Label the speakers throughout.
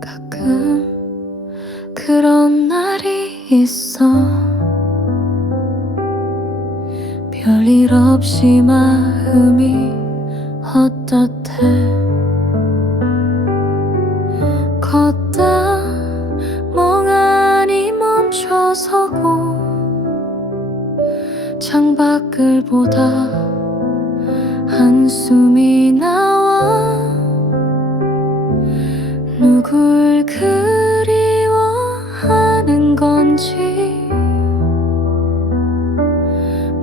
Speaker 1: 가끔 그런 날이 있어. 별일 없이 마음이 헛헛해 걷다 멍하니 멈춰서고 창밖을 보다 한숨이 나 그리워하는 건지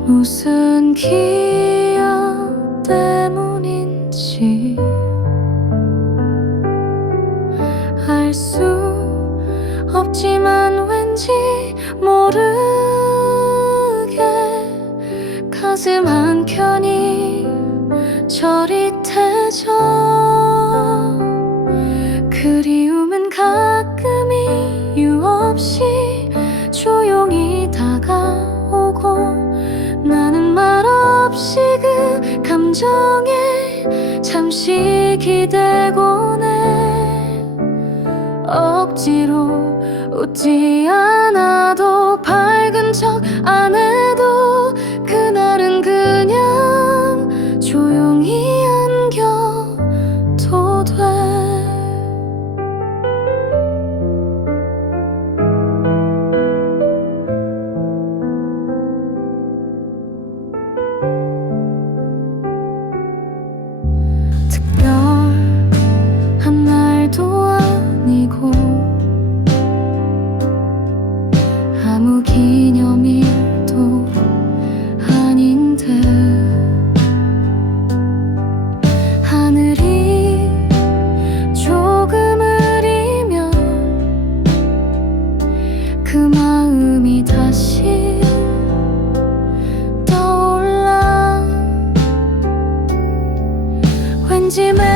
Speaker 1: 무슨 기억 때문인지 알 수 없지만 왠지 모르게 가슴 한켠이 저릿 조용히 다가오고 나는 말없이 그 감정에 잠시 기대곤 해 억지로 웃지 않아도 밝은 척 안 해도 던짐을